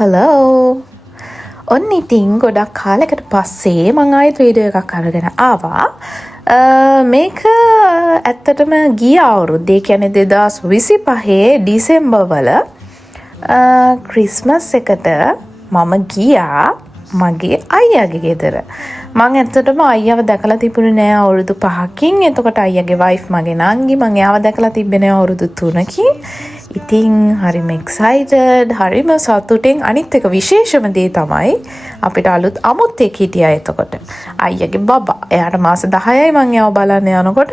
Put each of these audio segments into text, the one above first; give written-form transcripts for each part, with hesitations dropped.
Hello. ඔන්න ඉතින් ගොඩක් කාලයකට පස්සේ මම ආයෙත් වීඩියෝ එකක් අරගෙන ආවා. මේක ඇත්තටම ගිය අවුරුද්දේ කියන්නේ 2025 ඩිසෙම්බර් වල ක්‍රිස්මස් එකට මම ගියා මගේ අයියාගේ ගෙදර. මම ඇත්තටම අයියාව දැකලා තිබුණේ නෑ අවුරුදු 5කින්. එතකොට අයියාගේ වයිෆ් මගේ නංගි මම එයාව දැකලා තිබ්බේ නෑ අවුරුදු 3කින්. ඉතින් හරිම එක්සයිටඩ් හරිම සතුටින්. අනිත් එක විශේෂම දේ තමයි අපිට අලුත් අමුත්තෙක් හිටියා එතකොට. අයියාගේ බබා. එයාට මාස 10යි මම එයාව බලන්න යනකොට.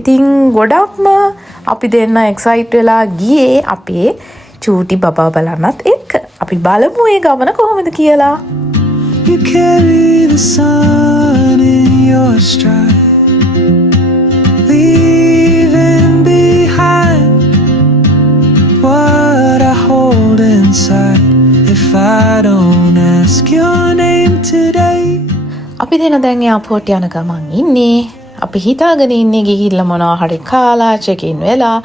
ඉතින් ගොඩක්ම අපි දෙන්න එක්සයිට් වෙලා ගියේ අපේ චූටි බබා බලන්නත් එක්ක. අපි බලමු ඒ ගමන කොහොමද කියලා. You carry the sun in your stride, leaving behind what I hold inside. If I don't ask your name today. අපි දෙන දැන් එයාපෝට් යන ගමන් ඉන්නේ. අපි හිතාගෙන ඉන්නේ ගිහිල්ලා මොනවා හරි කාලා චෙක් ඉන් වෙලා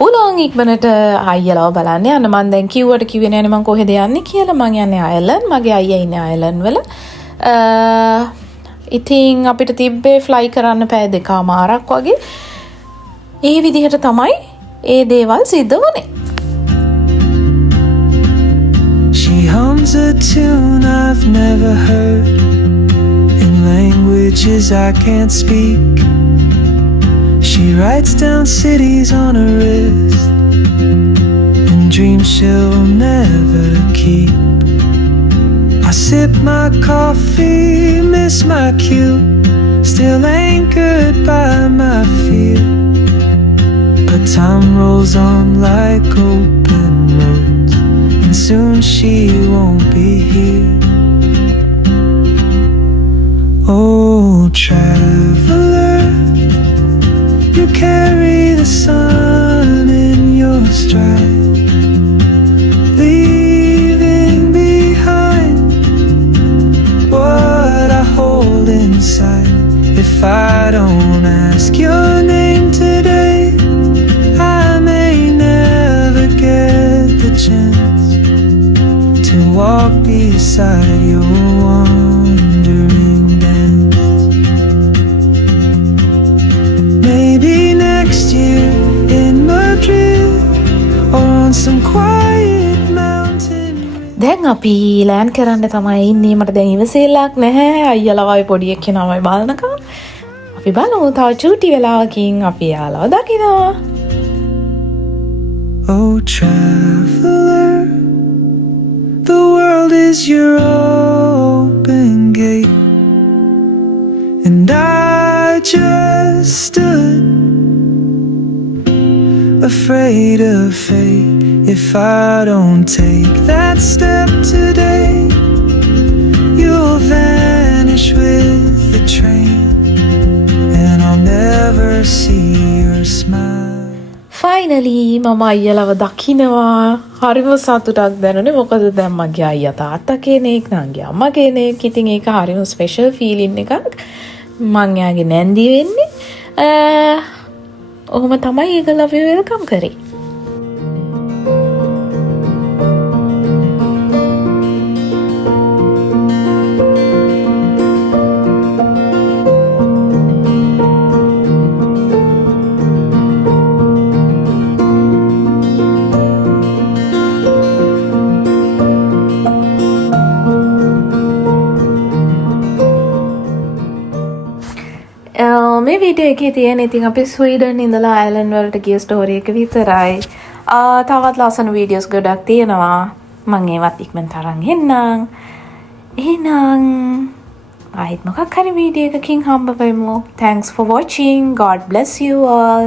පුළුවන් ඉක්මනට අයියලව බලන්න යන්න. මම දැන් කිව්වේ නෑනේ මම කොහෙද යන්නේ කියලා. මම යන්නේ අයර්ලන්ඩ්. මගේ අයියා ඉන්නේ අයර්ලන්ඩ් වල. ඉතින් අපිට තිබ්බේ ෆ්ලයි කරන්න පැය 2මාරක් වගේ. ඒ විදිහට තමයි ඒ දේවල් සිද්ධ වුනේ. She hums a tune I've never heard in languages I can't speak. She writes down cities on her wrist and dreams she'll never keep. I sip my coffee, miss my cue, still anchored by my fear. But time rolls on like open roads, and soon she won't be here. Oh, traveler, you carry the sun in your stride, leaving behind what I hold inside. If I don't ask your name today, I may never get the chance to walk beside your wandering dance. Maybe next year in Madrid or on some quiet mountain. දැන් අපි ලෑන්ඩ් කරන්න තමයි ඉන්නේ. මට දැන් ඉවසෙල්ලක් නැහැ. අයියලවයි පොඩි එක්කෙනාමයි බලනකම්. අපි බලමු තව චූටි වෙලාවකින් අපි යාළුවා දකිනවා. Oh, traveler, the world is your open gate, and I just stood afraid of fate. If I don't take that step today, you'll vanish with the train, and I'll never see your smile. Finally මම අයියලව දකිනවා. හරිම සතුටක් දැනුනේ. මොකද දැන් මගේ අයියා තාත්තා කෙනෙක්, නංගි අම්මා කෙනෙක්. ඉතින් ඒක හරිම ස්පෙෂල් ෆීලින් එකක්. මං එයාගේ නැන්දි වෙන්නේ. ඔහොම තමයි ඒගොල්ලෝ වෙල්කම් කරේ. මේ වීඩියෝ එකේ තියෙන ඉතින් අපි ස්වීඩන් ඉඳලා අයර්ලන්ඩ් වලට ගිය ස්ටෝරි එක විතරයි. තවත් ලස්සන වීඩියෝස් ගොඩක් තියෙනවා. මම ඒවත් ඉක්මනට අරන් එන්නම්. එහෙනම් ආයෙත් මොකක් හරි වීඩියෝ එකකින් හම්බ වෙමු. Thanks for watching. God bless you all.